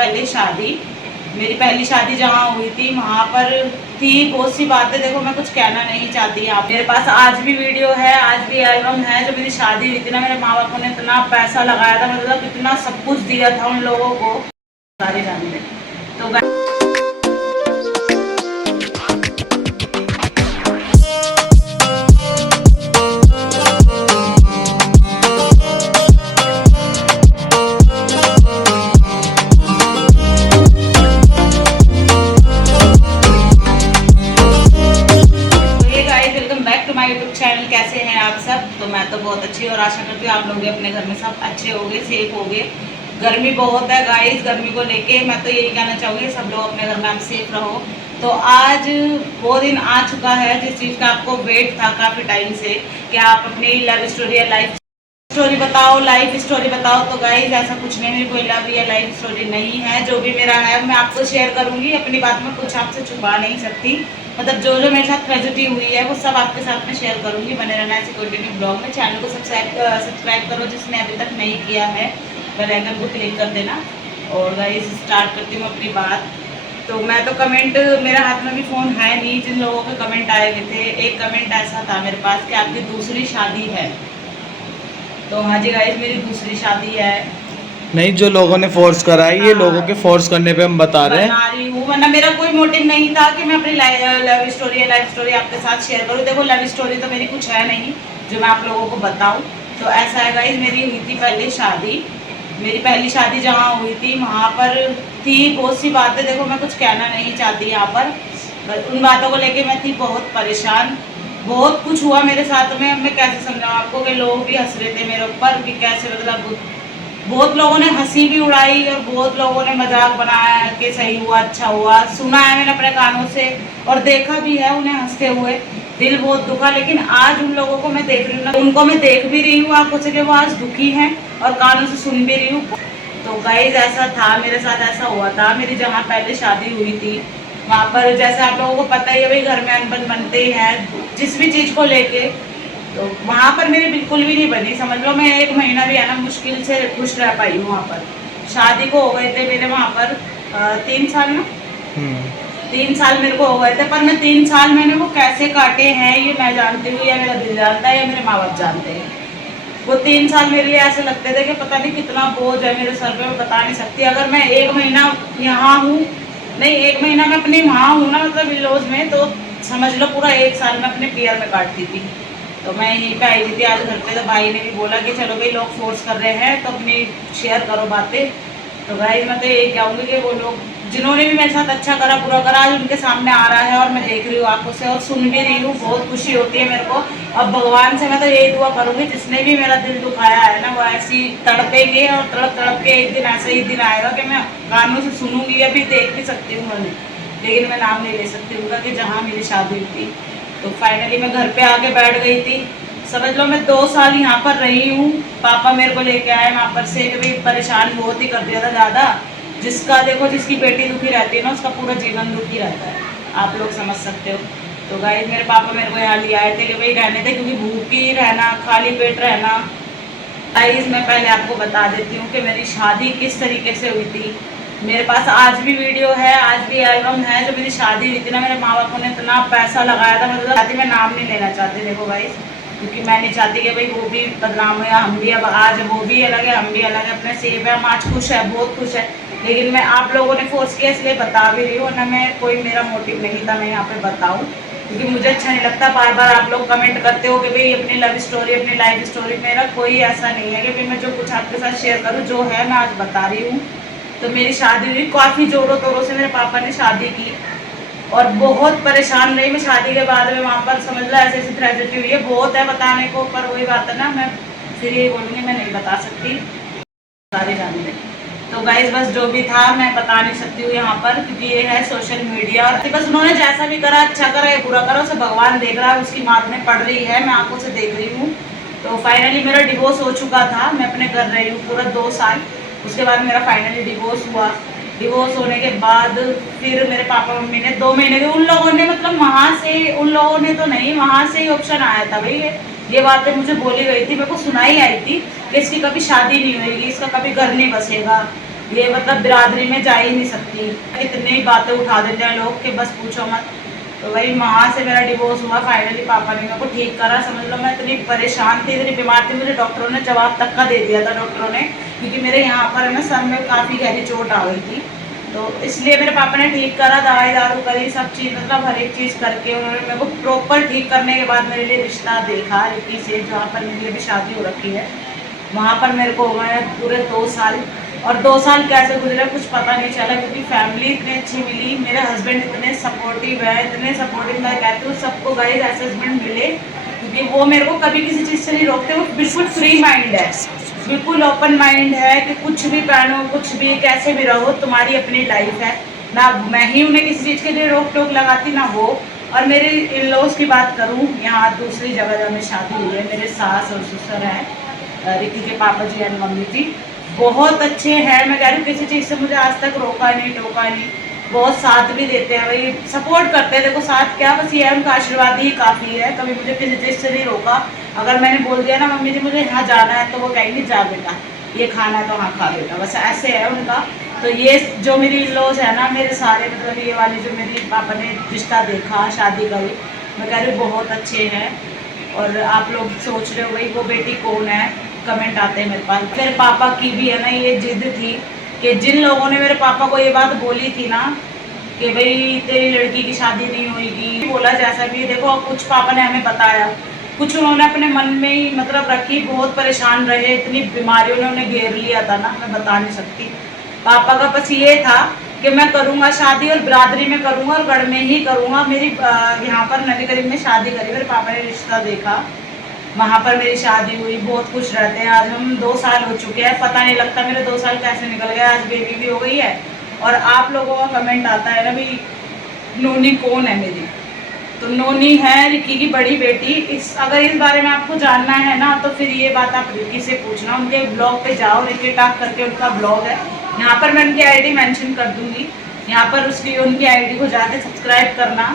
पहले शादी, मेरी पहली शादी जहाँ हुई थी वहाँ पर थी बहुत सी बातें। देखो मैं कुछ कहना नहीं चाहती। आप मेरे पास आज भी वीडियो है, आज भी एल्बम है। जब मेरी शादी हुई थी ना, मेरे माँ बापों ने इतना पैसा लगाया था, मतलब इतना सब कुछ दिया था उन लोगों को, सारे जानते। तो यूट्यूब चैनल, कैसे हैं आप सब? तो मैं तो बहुत अच्छी और आशा करती हूँ आप लोग भी अपने घर में सब अच्छे होंगे, सेफ होंगे। गर्मी बहुत है गाइस, गर्मी को लेके मैं तो यही कहना चाहूँगी सब लोग अपने घर में आप सेफ रहो। तो आज वो दिन आ चुका है जिस चीज़ का आपको वेट था काफ़ी टाइम से, कि आप अपनी लव स्टोरी या लाइफ स्टोरी बताओ, लाइफ स्टोरी बताओ। तो गाइस ऐसा कुछ नहीं, मेरी कोई लव या लाइफ स्टोरी नहीं है। जो भी मेरा है मैं आपको शेयर करूँगी, अपनी बात में कुछ आपसे छुपा नहीं सकती। मतलब जो जो मेरे साथ ट्रेजेडी हुई है वो सब आपके साथ में शेयर करूँगी। बने रहना ऐसे कंटिन्यू ब्लॉग में। चैनल को सब्सक्राइब करो जिसने अभी तक नहीं किया है, बेल आइकन को क्लिक कर देना। और गाइस स्टार्ट करती हूँ अपनी बात। तो मैं तो कमेंट, मेरे हाथ में भी फ़ोन है नहीं, जिन लोगों के कमेंट आए हुए थे, एक कमेंट ऐसा था मेरे पास कि आपकी दूसरी शादी है। तो हाँ जी गाइस, मेरी दूसरी शादी है। नहीं, जो लोगों ने फोर्स करा है, ये लोगों के फोर्स करने पे हम बता रहे हैं। वरना मेरा कोई मोटिव नहीं था कि मैं अपनी लव स्टोरी या लाइफ स्टोरी आपके साथ शेयर करूँ। देखो लव स्टोरी तो मेरी कुछ है नहीं जो मैं आप लोगों को बताऊँ। तो ऐसा है गाइस, मेरी हुई थी पहले शादी। मेरी पहली शादी जहाँ हुई थी वहाँ पर थी बहुत सी बातें। देखो मैं कुछ कहना नहीं चाहती यहाँ पर उन बातों को लेके मैं थी बहुत परेशान। बहुत कुछ हुआ मेरे साथ में, मैं कैसे समझाऊँ आपको कि लोग भी हंस रहे थे मेरे ऊपर कि कैसे, मतलब बहुत लोगों ने हंसी भी उड़ाई और बहुत लोगों ने मजाक बनाया कि सही हुआ, अच्छा हुआ। सुना है मैंने अपने कानों से और देखा भी है उन्हें हंसते हुए, दिल बहुत दुखा। लेकिन आज उन लोगों को मैं देख रही हूँ ना, उनको मैं देख भी रही हूँ आंखों से कि वो आज दुखी हैं और कानों से सुन भी रही हूँ। तो गाइस ऐसा था मेरे साथ, ऐसा हुआ था। मेरी जहाँ पहले शादी हुई थी वहाँ पर, जैसे आप लोगों को पता ही है भाई, घर में अनबन बनते हैं जिस भी चीज़ को लेके। तो वहाँ पर मेरी बिल्कुल भी नहीं बनी, समझ लो मैं 1 महीना भी है ना मुश्किल से खुश रह पाई हूँ वहाँ पर। शादी को हो गए थे मेरे वहाँ पर 3 साल ना, 3 साल मेरे को हो गए थे। पर मैं 3 साल मैंने वो कैसे काटे हैं ये मैं जानती हूँ, या मेरा दिल जानता है, या मेरे माँ बाप जानते हैं। वो 3 साल मेरे लिए ऐसे लगते थे कि पता नहीं कितना बोझ है मेरे सर पे, मैं बता नहीं सकती। अगर मैं 1 महीना यहाँ हूँ, नहीं 1 महीना मैं अपनी वहाँ हूँ ना, मतलब विलोज में, तो समझ लो पूरा 1 साल मैं अपने पीयर में काटती थी। तो मैं यहीं पे आई थी आज घर पे, तो भाई ने भी बोला कि चलो भाई लोग फोर्स कर रहे हैं तो अपनी शेयर करो बातें। तो भाई मैं तो यही कहूँगी कि वो लोग जिन्होंने भी मेरे साथ अच्छा करा बुरा करा, आज उनके सामने आ रहा है और मैं देख रही हूँ आंखों से और सुन भी रही हूँ। बहुत खुशी होती है मेरे को। अब भगवान से मैं तो यही दुआ करूँगी जिसने भी मेरा दिल दुखाया है ना, वो ऐसी तड़पेंगे और तड़प तड़प के एक दिन ऐसा ही दिन आएगा कि मैं कानों से सुनूंगी। अभी देख भी सकती हूँ उन्हें, लेकिन मैं नाम नहीं ले सकती उनका कि जहाँ मेरी शादी हुई थी। तो फाइनली मैं घर पे आके बैठ गई थी। समझ लो मैं 2 साल यहाँ पर रही हूँ। पापा मेरे को लेके आए वहाँ पर से, भी परेशान बहुत ही कर दिया था ज़्यादा। जिसका देखो, जिसकी बेटी दुखी रहती है ना, उसका पूरा जीवन दुखी रहता है, आप लोग समझ सकते हो। तो गाइस मेरे पापा मेरे को यहाँ ले आए थे कि भाई रहने थे, क्योंकि भूखी रहना, खाली पेट रहना। गाइस मैं पहले आपको बता देती हूँ कि मेरी शादी किस तरीके से हुई थी। मेरे पास आज भी वीडियो है, आज भी एल्बम है। जब मेरी शादी हुई थी ना, मेरे माँ बापों ने इतना पैसा लगाया था, मतलब शादी में नाम नहीं लेना चाहते देखो गाइस, क्योंकि मैं नहीं चाहती कि भाई वो भी बदनाम है, हम भी। अब आज वो भी अलग है, हम भी अलग है, अपने सेफ है, हम आज खुश है, बहुत खुश है। लेकिन मैं आप लोगों ने फोर्स किया इसलिए बता भी रही हूँ, ना मैं कोई मेरा मोटिव नहीं था मैं यहाँ पे बताऊँ, क्योंकि मुझे अच्छा नहीं लगता बार बार आप लोग कमेंट करते हो कि भाई अपनी लव स्टोरी, अपनी लाइफ स्टोरी। मेरा कोई ऐसा नहीं है कि भाई मैं जो कुछ आपके साथ शेयर करूँ, जो है मैं आज बता रही हूँ। तो मेरी शादी हुई, काफ़ी जोरों तोरों से मेरे पापा ने शादी की और बहुत परेशान रही मैं शादी के बाद में। वहाँ पर समझ लो ऐसी ऐसी ट्रेजेडी हुई है, बहुत है बताने को, पर वही बात है ना, मैं फिर यही बोलूँगी मैं नहीं बता सकती, सारे जानते। तो गाइस बस जो भी था मैं बता नहीं सकती हूँ यहाँ पर, क्योंकि ये है सोशल मीडिया। और बस उन्होंने जैसा भी करा, अच्छा करा या बुरा करा, उसे भगवान देख रहा है, उसकी मार में पड़ रही है, मैं आंखों से देख रही हूँ। तो फाइनली मेरा डिवोर्स हो चुका था, मैं अपने घर रही हूँ पूरा 2 साल। उसके बाद मेरा फाइनली डिवोर्स हुआ। डिवोर्स होने के बाद फिर मेरे पापा मम्मी ने 2 महीने के, उन लोगों ने, मतलब वहाँ से, उन लोगों ने तो नहीं, वहाँ से ही ऑप्शन आया था भाई। ये बातें मुझे बोली गई थी, मेरे को सुनाई आई थी कि इसकी कभी शादी नहीं होगी, इसका कभी घर नहीं बसेगा, ये मतलब बिरादरी में जा ही नहीं सकती। इतनी बातें उठा देते हैं लोग कि बस पूछो मत। तो वही वहाँ से मेरा डिवोर्स हुआ फाइनली, पापा ने मेरे को ठीक करा। समझ लो मैं इतनी परेशान थी, इतनी बीमार थी, मुझे डॉक्टरों ने जवाब तक का दे दिया था डॉक्टरों ने, क्योंकि मेरे यहाँ पर है ना सर में काफ़ी गहरी चोट आ गई थी। तो इसलिए मेरे पापा ने ठीक करा, दवाई दारू करी, सब चीज़ मतलब हर एक चीज़ करके उन्होंने मेरे को प्रॉपर ठीक करने के बाद मेरे लिए रिश्ता देखा रिकी से, जहाँ पर मेरी अभी शादी हो रखी है। वहाँ पर मेरे को हो गए पूरे 2 साल, और 2 साल कैसे गुजरे कुछ पता नहीं चला, क्योंकि फैमिली इतनी अच्छी मिली, मेरे हस्बैंड इतने सपोर्टिव है, इतने सपोर्टिव। मैं कहती हूँ सबको गाइस ऐसे हस्बैंड मिले, क्योंकि वो मेरे को कभी किसी चीज़ से नहीं रोकते। वो बिल्कुल फ्री माइंड है, बिल्कुल ओपन माइंड है कि कुछ भी पहनो, कुछ भी कैसे भी रहो, तुम्हारी अपनी लाइफ है ना। मैं ही उन्हें किसी चीज़ के लिए रोक टोक लगाती ना वो। और मेरे इन लॉज की बात करूँ, यहाँ दूसरी जगह जहाँ मेरी शादी हुई है, मेरे सास और ससुर हैं, रिकी के पापा जी एंड मम्मी जी, बहुत अच्छे हैं। मैं कह रही हूँ किसी चीज़ से मुझे आज तक रोका नहीं टोका नहीं, बहुत साथ भी देते हैं, भाई सपोर्ट करते हैं। देखो साथ क्या, बस ये है उनका आशीर्वाद ही काफ़ी है, कभी मुझे किसी चीज़ से नहीं रोका। अगर मैंने बोल दिया ना मम्मी जी मुझे यहाँ जाना है, तो वो कहेंगे जा बेटा, ये खाना है तो हाँ खा बेटा, बस ऐसे है उनका। तो ये जो मेरी इन-लॉज है ना, मेरे सारे मतलब ये वाली जो मेरी पापा ने रिश्ता देखा शादी करी, मैं कह रही हूँ बहुत अच्छे हैं। और आप लोग सोच रहे हो भाई वो बेटी कौन है, कमेंट आते हैं मेरे पास। मेरे पापा की भी है ना ये जिद थी कि जिन लोगों ने मेरे पापा को ये बात बोली थी ना कि भाई तेरी लड़की की शादी नहीं होगी, बोला जैसा भी, देखो कुछ पापा ने हमें बताया, कुछ उन्होंने अपने मन में ही मतलब रखी। बहुत परेशान रहे, इतनी बीमारियों ने उन्हें घेर लिया था ना, मैं बता नहीं सकती। पापा का बस ये था कि मैं करूँगा शादी और बिरादरी में करूँगा और गढ़ में ही करूँगा। मेरी यहाँ पर नवी करीब में शादी करी, मेरे पापा ने रिश्ता देखा, वहाँ पर मेरी शादी हुई, बहुत खुश रहते हैं। आज हम 2 साल हो चुके हैं, पता नहीं लगता मेरे 2 साल कैसे निकल गए। आज बेबी भी हो गई है। और आप लोगों का कमेंट आता है ना भाई नोनी कौन है मेरी, तो नोनी है रिकी की बड़ी बेटी। अगर इस बारे में आपको जानना है ना, तो फिर ये बात आप रिकी से पूछना। उनके ब्लॉग पे जाओ, रिकी टाक करके उनका ब्लॉग है, यहाँ पर मैं उनकी आईडी मेंशन कर दूंगी, यहाँ पर उनकी आईडी को जाके सब्सक्राइब करना।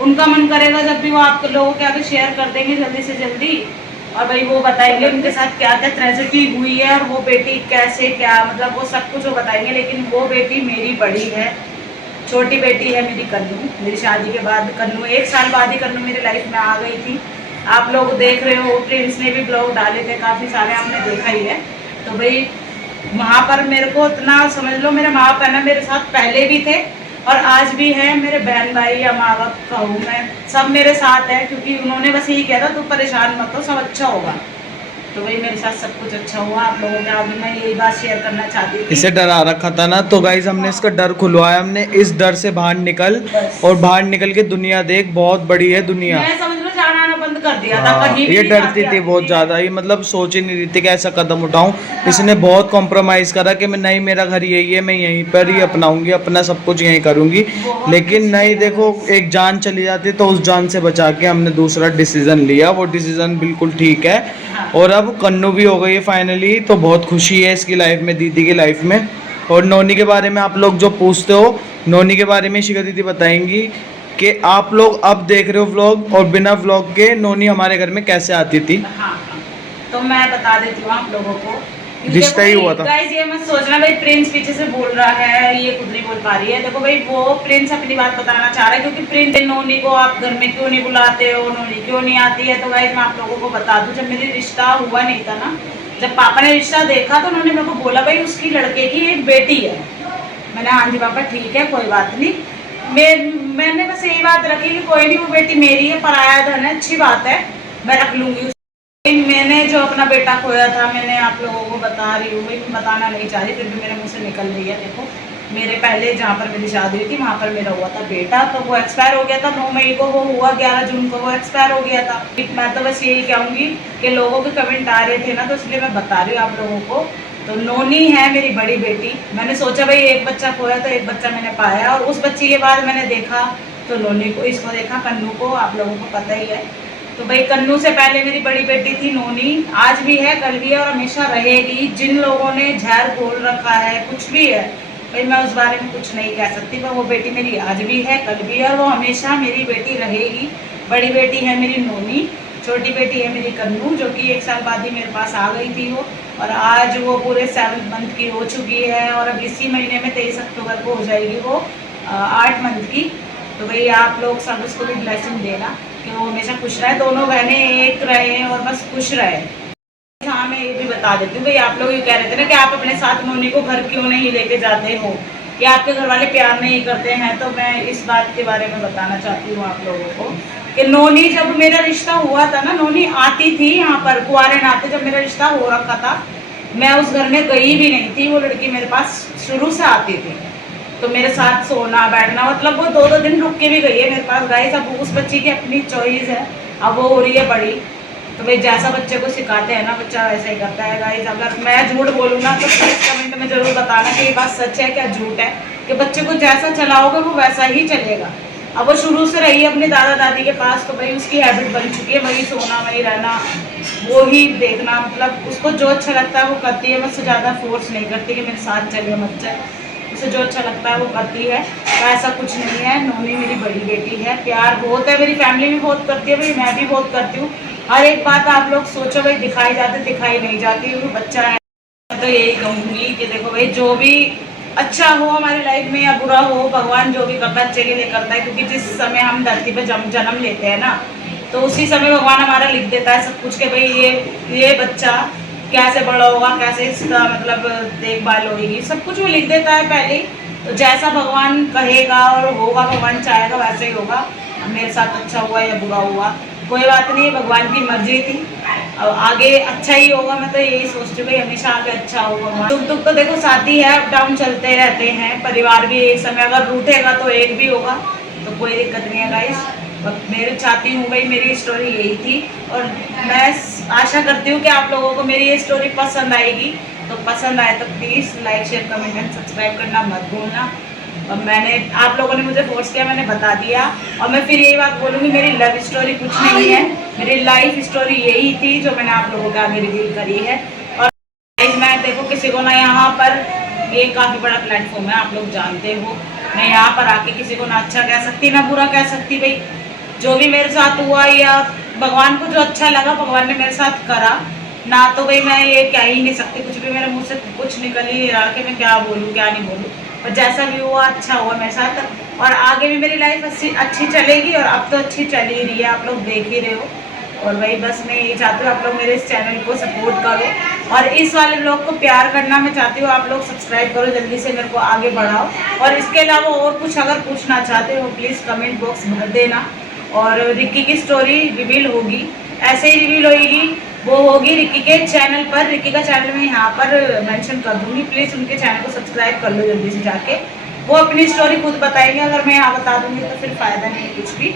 उनका मन करेगा जब भी वो आप लोगों के आगे शेयर कर देंगे जल्दी से जल्दी, और भाई वो बताएंगे उनके साथ क्या क्या ट्रेजेडी हुई है और वो बेटी कैसे क्या, मतलब वो सब कुछ वो बताएंगे। लेकिन वो बेटी मेरी बड़ी है, छोटी बेटी है मेरी कन्नू। मेरी शादी के बाद कन्नू 1 साल बाद ही कन्नू मेरी लाइफ में आ गई थी। आप लोग देख रहे हो, प्रिंस ने भी ब्लॉग डाले थे काफ़ी सारे, आपने देखा ही है। तो भाई वहाँ पर मेरे को इतना समझ लो, मेरे माँ बाप है ना मेरे साथ पहले भी थे और आज भी है। मेरे बहन भाई या माँ बाप कहूँ मैं, सब मेरे साथ है, क्योंकि उन्होंने बस यही कहा था तू परेशान मत हो, सब अच्छा होगा। तो वही मेरे साथ सब कुछ अच्छा हुआ। आप लोगों के आगे मैं यही बात शेयर करना चाहती थी। इसे डरा रखा था ना, तो गाइज हमने इसका डर खुलवाया। हमने इस डर से बाहर निकल, बस। और बाहर निकल के दुनिया देख, बहुत बड़ी है दुनिया। मैं समझ लो जाना आना बंद कर दिया था, हाँ, कहीं भी ये नहीं डरती जाती थी बहुत आती ज़्यादा ही, मतलब सोच ही नहीं रही थी कि ऐसा कदम उठाऊं। इसने बहुत कॉम्प्रोमाइज़ करा कि मैं नहीं, मेरा घर यही है, मैं यहीं पर ही अपनाऊंगी, अपना सब कुछ यहीं करूंगी। बहुत लेकिन कुछ नहीं, किया देखो बस। एक जान चली जाती तो उस जान से बचा के हमने दूसरा डिसीजन लिया, वो डिसीजन बिल्कुल ठीक है। हाँ। और अब कन्नू भी हो गई है फाइनली, तो बहुत खुशी है इसकी लाइफ में, दीदी की लाइफ में। और नोनी के बारे में आप लोग जो पूछते हो, नोनी के बारे में शिखा दीदी बताएंगी कि आप लोग अब देख रहे हो व्लॉग, और बिना व्लॉग के नोनी हमारे घर में कैसे आती थी। हाँ हाँ, तो मैं बता देती हूँ आप लोगों को। रिश्ता ही हुआ था। गाइस ये मत सोचना भाई प्रिंस पीछे से बोल रहा है, ये खुद नहीं बोल पा रही है। देखो भाई वो प्रिंस अपनी बात बताना चाह रहा है, क्योंकि प्रिंस नोनी को आप घर में क्यों नहीं बुलाते हो, नोनी क्यों नहीं आती है। तो गाइस मैं आप लोगों को बता दूं, जब मेरी रिश्ता हुआ नहीं था ना, जब पापा ने रिश्ता देखा तो उन्होंने मेरे को बोला भाई उसकी लड़के की एक बेटी है। मैंने हाँ जी पापा ठीक है कोई बात नहीं। मैंने बस यही बात रखी कि कोई नहीं, वो बेटी मेरी है, पराया धन है, अच्छी बात है, मैं रख लूंगी। मैंने जो अपना बेटा खोया था, मैंने आप लोगों को बता रही हूँ, मैं बताना नहीं चाह रही, फिर भी मेरे मुंह से निकल रही है। देखो मेरे पहले जहाँ पर मेरी शादी हुई थी वहाँ पर मेरा हुआ था बेटा, तो वो एक्सपायर हो गया था 9 मई को, वो हुआ 11 जून को वो एक्सपायर हो गया था। मैं तो बस यही कहूँगी कि लोगों के कमेंट आ रहे थे ना, तो इसलिए मैं बता रही हूँ आप लोगों को। तो नोनी है मेरी बड़ी बेटी। मैंने सोचा भाई एक बच्चा खोया तो एक बच्चा मैंने पाया, और उस बच्चे के बाद मैंने देखा तो नोनी को, इसको देखा कन्नू को, आप लोगों को पता ही है। तो भाई कन्नू से पहले मेरी बड़ी बेटी थी नोनी, आज भी है, कल भी है और हमेशा रहेगी। जिन लोगों ने जहर घोल रखा है, कुछ भी है भाई, मैं उस बारे में कुछ नहीं कह सकती, पर वो बेटी मेरी आज भी है, कल भी है, और वो हमेशा मेरी बेटी रहेगी। बड़ी बेटी है मेरी नोनी, छोटी बेटी है मेरी कन्नू, जो कि 1 साल बाद ही मेरे पास आ गई थी वो, और आज वो पूरे 7 मंथ की हो चुकी है, और अब इसी महीने में 23 अक्टूबर को हो जाएगी वो 8 मंथ की। तो भाई आप लोग सब उसको भी ब्लेसिंग देना कि वो हमेशा खुश रहे, दोनों बहनें एक रहे और बस खुश रहे। हाँ, मैं ये भी बता देती हूँ भाई, आप लोग ये कह रहे थे ना कि आप अपने साथ नोनी को घर क्यों नहीं लेके जाते हो, या आपके घर वाले प्यार नहीं करते हैं, तो मैं इस बात के बारे में बताना चाहती हूँ आप लोगों को कि नोनी, जब मेरा रिश्ता हुआ था ना, नोनी आती थी यहाँ पर कुंवारे नाते, जब मेरा रिश्ता हो रखा था मैं उस घर में गई भी नहीं थी, वो लड़की मेरे पास शुरू से आती थी, तो मेरे साथ सोना बैठना, मतलब वो 2-2 दिन रुक के भी गई है मेरे पास। गाइस, अब उस बच्ची की अपनी चॉइस है, अब वो हो रही है बड़ी, तो भाई जैसा बच्चे को सिखाते हैं ना बच्चा वैसा ही करता है। गाइस, अगर मैं झूठ बोलूँ ना तो प्लीज़ कमेंट में ज़रूर बताना कि ये बात सच है क्या झूठ है, कि बच्चे को जैसा चलाओगे वो वैसा ही चलेगा। अब वो शुरू से रही है अपने दादा दादी के पास, तो भाई उसकी हैबिट बन चुकी है वही सोना वही रहना वो ही देखना, मतलब उसको जो अच्छा लगता है वो करती है, मुझसे ज़्यादा फोर्स नहीं करती कि मेरे साथ चले मत चले, उसे जो अच्छा लगता है वो करती है। तो ऐसा कुछ नहीं है, नोनी मेरी बड़ी बेटी है, प्यार बहुत है, मेरी फैमिली भी बहुत करती है भाई, मैं भी बहुत करती हूँ। हर एक बात आप लोग सोचो भाई दिखाई जाती दिखाई नहीं जाती, वो बच्चा है। तो यही कहूँगी कि देखो भाई, जो भी अच्छा हो हमारी लाइफ में या बुरा हो, भगवान जो भी करता है अच्छे के लिए करता है, क्योंकि जिस समय हम धरती पे जन्म लेते हैं ना, तो उसी समय भगवान हमारा लिख देता है सब कुछ कि भाई ये बच्चा कैसे बड़ा होगा, कैसे इसका मतलब देखभाल होगी, सब कुछ वो लिख देता है पहले ही। तो जैसा भगवान कहेगा और होगा, भगवान चाहेगा वैसे ही होगा। मेरे साथ अच्छा हुआ या बुरा हुआ कोई बात नहीं, भगवान की मर्जी थी, और आगे अच्छा ही होगा। मैं तो यही सोचती हूँ हमेशा आगे अच्छा होगा। दुख दुख तो देखो साथी है, अप डाउन चलते रहते हैं, परिवार भी एक समय अगर रूठेगा तो एक भी होगा, तो कोई दिक्कत नहीं है गाइस। मेरे चाहती हूँ भाई, मेरी स्टोरी यही थी, और मैं आशा करती हूँ कि आप लोगों को मेरी ये स्टोरी पसंद आएगी। तो पसंद आए तो please like share comment and subscribe करना मत भूलना। और मैंने आप लोगों ने मुझे फोर्स किया, मैंने बता दिया, और मैं फिर यही बात बोलूँगी, मेरी लव स्टोरी कुछ नहीं है, मेरी लाइफ स्टोरी यही थी जो मैंने आप लोगों के आगे रिवील करी है। और मैं देखो किसी को ना, यहाँ पर ये काफ़ी बड़ा प्लेटफॉर्म है, आप लोग जानते हो, मैं यहाँ पर आके किसी को ना अच्छा कह सकती ना बुरा कह सकती। भाई जो भी मेरे साथ हुआ, या भगवान को जो अच्छा लगा भगवान ने मेरे साथ करा ना, तो भाई मैं ये कह ही नहीं सकती, कुछ भी मेरे मुंह से कुछ निकल ही नहीं रहा कि मैं क्या बोलूँ क्या नहीं बोलूँ। और जैसा भी हुआ अच्छा हुआ मेरे साथ, और आगे भी मेरी लाइफ अच्छी चलेगी, और अब तो अच्छी चल ही रही है, आप लोग देख ही रहे हो। और भाई बस मैं यही चाहती हूँ आप लोग मेरे इस चैनल को सपोर्ट करो, और इस वाले ब्लॉग को प्यार करना मैं चाहती हूँ, आप लोग सब्सक्राइब करो जल्दी से, मेरे को आगे बढ़ाओ। और इसके अलावा और कुछ अगर पूछना चाहते हो प्लीज़ कमेंट बॉक्स भर देना। और रिक्की की स्टोरी रिवील होगी, ऐसे ही रिवील होगी, वो होगी रिक्की के चैनल पर। रिक्की का चैनल मैं यहाँ पर मेंशन कर दूँगी, प्लीज़ उनके चैनल को सब्सक्राइब कर लो जल्दी से जाके। वो अपनी स्टोरी खुद बताएंगे, अगर मैं यहाँ बता दूँगी तो फिर फ़ायदा नहीं है कुछ भी।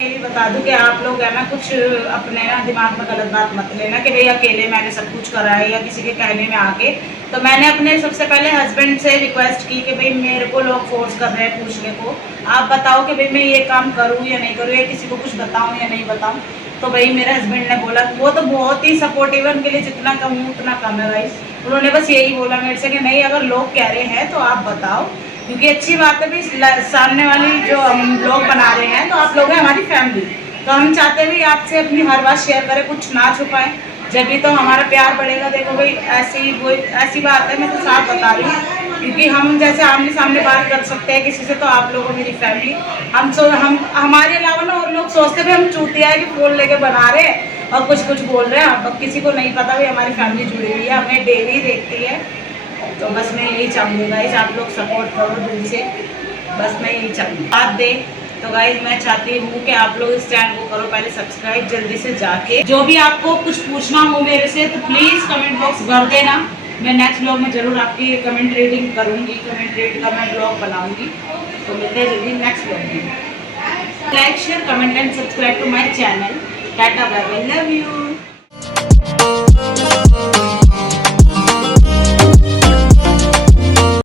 ये भी बता दूँ कि आप लोग है ना कुछ अपने ना दिमाग में गलत बात मत लेना कि भाई अकेले मैंने सब कुछ करा है या किसी के कहने में आके। तो मैंने अपने सबसे पहले हस्बैंड से रिक्वेस्ट की कि भाई मेरे को लोग फोर्स कर रहे हैं पूछने को, आप बताओ कि भाई मैं ये काम करूँ या नहीं करूँ, या किसी को कुछ बताऊँ या नहीं बताऊँ। तो भाई मेरे हस्बैंड ने बोला, वो तो बहुत ही सपोर्टिव है, उनके लिए जितना कहूँ उतना कम है गाइस। उन्होंने बस यही बोला मेरे से कि नहीं, अगर लोग कह रहे हैं तो आप बताओ, क्योंकि अच्छी बात है भाई, सामने वाली जो हम लोग बना रहे हैं तो आप लोग हैं हमारी फैमिली, तो हम चाहते हैं आपसे अपनी हर बात शेयर करें, कुछ ना छुपाएं, जब भी तो हमारा प्यार बढ़ेगा। देखो भाई ऐसी बात है, मैं तो साफ बता रही हूँ, क्योंकि हम जैसे आमने सामने बात कर सकते हैं किसी से, तो आप लोगों मेरी फैमिली, हम हमारे अलावा ना और लोग सोचते हैं हम चूतिया है कि फोन लेके बना रहे हैं और कुछ बोल रहे हैं, अब किसी को नहीं पता भाई हमारी फैमिली जुड़ी हुई है, हमें डेली देखती है। तो बस मैं यही चाहूँगी गाइस, आप लोग सपोर्ट करो दिल से, बस मैं यही चाहूँगी बात दे। तो गाइस मैं चाहती हूँ कि आप लोग इस चैनल को करो पहले सब्सक्राइब जल्दी से जाके। जो भी आपको कुछ पूछना हो मेरे से तो प्लीज़ कमेंट बॉक्स भर देना, मैं नेक्स्ट ब्लॉग में ज़रूर आपकी कमेंट रीडिंग करूँगी, कमेंट रीड का मैं ब्लॉग बनाऊँगी। तो मिलते हैं जल्दी नेक्स्ट ब्लॉग में। Like share comment and subscribe to my channel. Tata bye bye, love you.